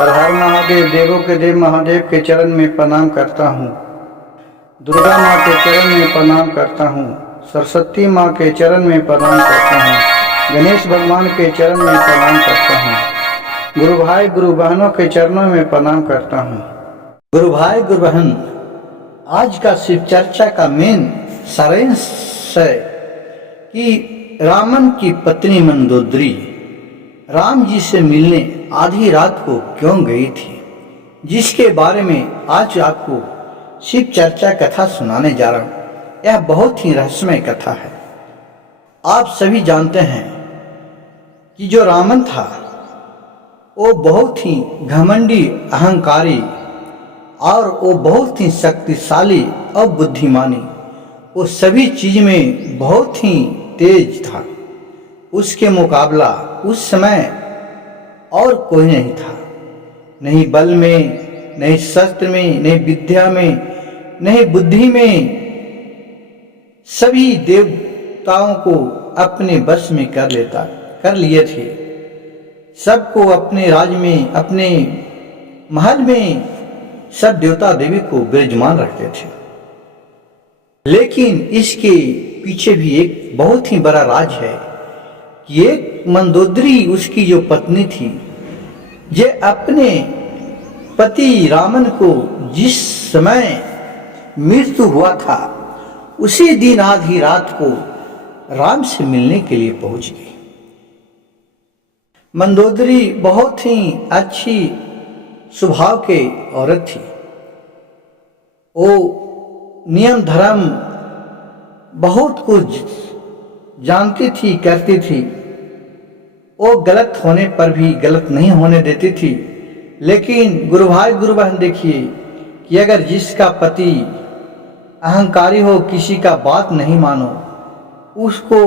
हर हर महादेव, देवों के देव महादेव के चरण में प्रणाम करता हूँ। दुर्गा माँ के चरण में प्रणाम करता हूँ। सरस्वती माँ के चरण में प्रणाम करता हूँ। गणेश भगवान के चरण में प्रणाम करता हूँ। गुरु भाई गुरु बहनों के चरणों में प्रणाम करता हूँ। गुरु भाई गुरु बहन, आज का शिव चर्चा का मेन सारांश है कि रावण की पत्नी मंदोदरी राम जी से मिलने आधी रात को क्यों गई थी, जिसके बारे में आज आपको शिव चर्चा कथा सुनाने जा रहा हूँ। यह बहुत ही रहस्यमय कथा है। आप सभी जानते हैं कि जो रावण था वो बहुत ही घमंडी, अहंकारी और वो बहुत ही शक्तिशाली और बुद्धिमानी, वो सभी चीज में बहुत ही तेज था। उसके मुकाबला उस समय और कोई नहीं था, नहीं बल में, नहीं शस्त्र में, नहीं विद्या में, नहीं बुद्धि में। सभी देवताओं को अपने बस में कर लिए थे। सबको अपने राज में, अपने महल में सब देवता देवी को विराजमान रखते थे। लेकिन इसके पीछे भी एक बहुत ही बड़ा राज है कि एक मंदोदरी, उसकी जो पत्नी थी, जे अपने पति रावण को जिस समय मृत्यु हुआ था उसी दिन आधी रात को राम से मिलने के लिए पहुंच गई। मंदोदरी बहुत ही अच्छी स्वभाव के औरत थी। वो नियम धर्म बहुत कुछ जानती थी, करती थी। वो गलत होने पर भी गलत नहीं होने देती थी। लेकिन गुरु भाई गुरु बहन, देखिए कि अगर जिसका पति अहंकारी हो, किसी का बात नहीं मानो, उसको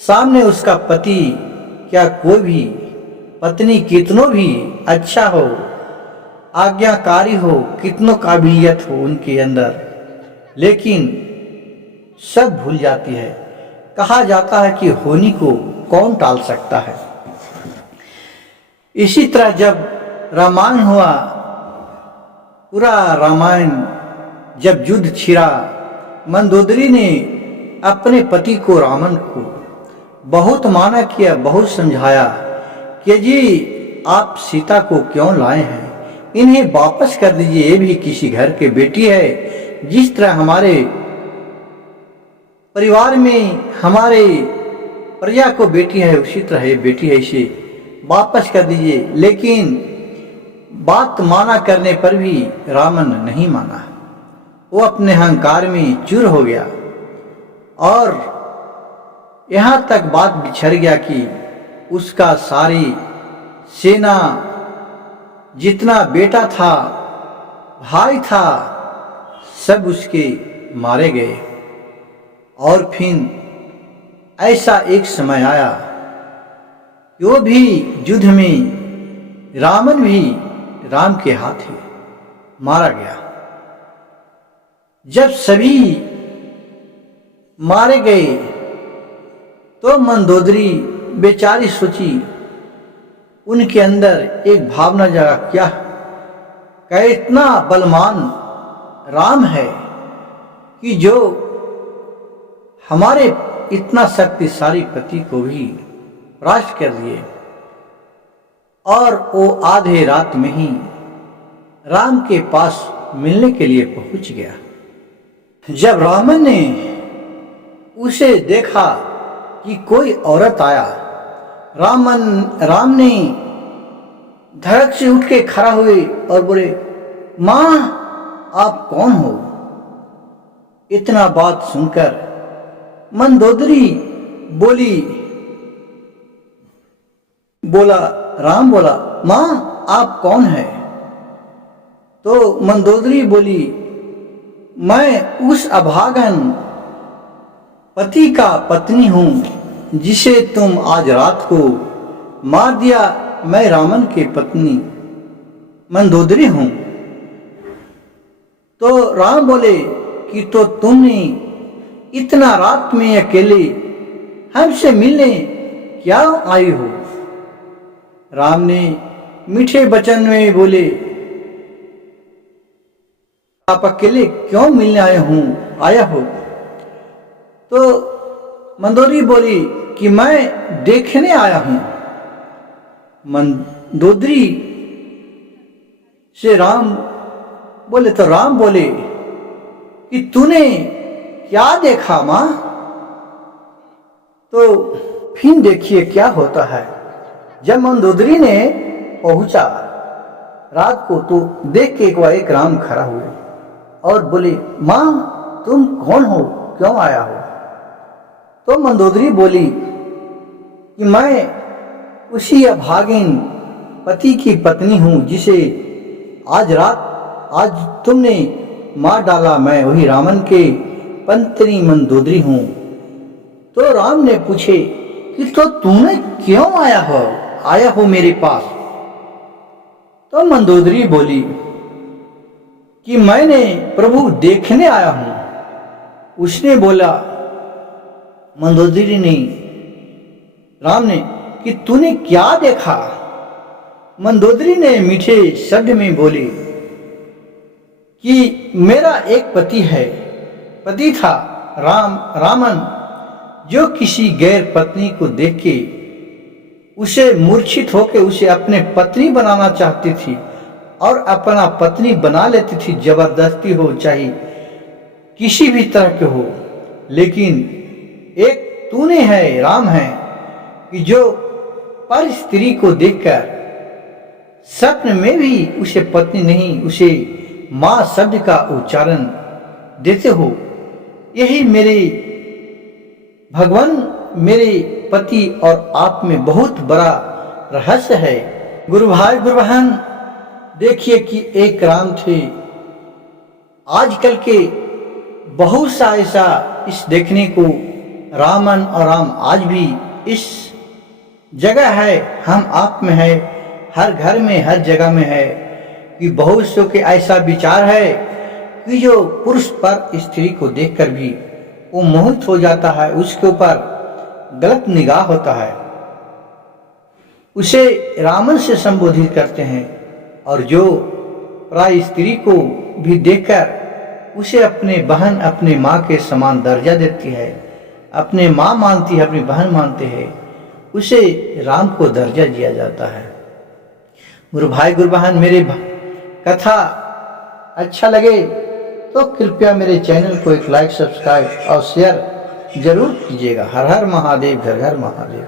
सामने उसका पति क्या कोई भी पत्नी कितनों भी अच्छा हो, आज्ञाकारी हो, कितनों काबिलियत हो उनके अंदर, लेकिन सब भूल जाती है। कहा जाता है कि होनी को कौन टाल सकता है। इसी तरह जब रामायण हुआ, पूरा रामायण जब युद्ध छिड़ा, मंदोदरी ने अपने पति को, रावण को बहुत माना किया, बहुत समझाया कि जी आप सीता को क्यों लाए हैं, इन्हें वापस कर दीजिए। ये भी किसी घर के बेटी है, जिस तरह हमारे परिवार में हमारे प्रजा को बेटी है उसी तरह ये बेटी है, इसे वापस कर दीजिए। लेकिन बात माना करने पर भी रावण नहीं माना। वो अपने अहंकार में चूर हो गया और यहाँ तक बात बिछड़ गया कि उसका सारी सेना, जितना बेटा था, भाई था, सब उसके मारे गए। और फिर ऐसा एक समय आया कि वो भी युद्ध में रावण भी राम के हाथ मारा गया। जब सभी मारे गए तो मंदोदरी बेचारी सोची, उनके अंदर एक भावना जगा, क्या इतना बलवान राम है कि जो हमारे इतना शक्तिशाली पति को भी परास्त कर दिए। और वो आधे रात में ही राम के पास मिलने के लिए पहुंच गया। जब रावण ने उसे देखा कि कोई औरत आया, राम ने धड़क से उठ के खड़ा हुए और बोले, मां आप कौन हो? इतना बात सुनकर मंदोदरी राम बोला, मां आप कौन है? तो मंदोदरी बोली, मैं उस अभागन पति का पत्नी हूं जिसे तुम आज रात को मार दिया। मैं रावण के पत्नी मंदोदरी हूं। तो राम बोले कि तो तुमने इतना रात में अकेले हमसे मिलने क्या आई हो? राम ने मीठे वचन में बोले, आप अकेले क्यों मिलने आया हो? तो मंदोदरी बोली कि मैं देखने आया हूं। मंदोदरी से राम बोले तो राम बोले कि तूने क्या देखा मां? तो फिर देखिए क्या होता है। जब मंदोदरी ने पहुंचा रात को तो देख के एक राम खड़ा हुए और बोले, मां तुम कौन हो, क्यों आया हो? तो मंदोदरी बोली कि मैं उसी अभागिन पति की पत्नी हूं जिसे आज तुमने मार डाला। मैं वही रावण के पत्नी मंदोदरी हूं। तो राम ने पूछे कि तो तूने क्यों आया हो मेरे पास? तो मंदोदरी बोली कि मैंने प्रभु देखने आया हूं। उसने बोला, मंदोदरी ने राम ने कि तूने क्या देखा? मंदोदरी ने मीठे शब्द में बोली कि मेरा एक पति था रावण, जो किसी गैर पत्नी को देख के उसे मूर्छित होकर उसे अपने पत्नी बनाना चाहती थी और अपना पत्नी बना लेती थी, जबरदस्ती हो चाहे किसी भी तरह के हो। लेकिन एक तूने है, राम है, कि जो पर स्त्री को देखकर स्वप्न में भी उसे पत्नी नहीं, उसे मां शब्द का उच्चारण देते हो। यही मेरे भगवान, मेरे पति और आप में बहुत बड़ा रहस्य है। गुरु भाई गुरु बहन, देखिए कि एक राम थे। आजकल के बहुत सा ऐसा इस देखने को रावण और राम आज भी इस जगह है, हम आप में है, हर घर में हर जगह में है कि बहुत सौ के ऐसा विचार है कि जो पुरुष पर स्त्री को देखकर भी वो मोहित हो जाता है, उसके ऊपर गलत निगाह होता है, उसे रावण से संबोधित करते हैं। और जो प्राय स्त्री को भी देखकर उसे अपने बहन, अपने माँ के समान दर्जा देती है, अपने माँ मानती है, अपनी बहन मानते हैं, उसे राम को दर्जा दिया जाता है। गुरु भाई गुरु बहन, मेरे कथा अच्छा लगे तो कृपया मेरे चैनल को एक लाइक, सब्सक्राइब और शेयर जरूर कीजिएगा। हर हर महादेव, घर घर महादेव।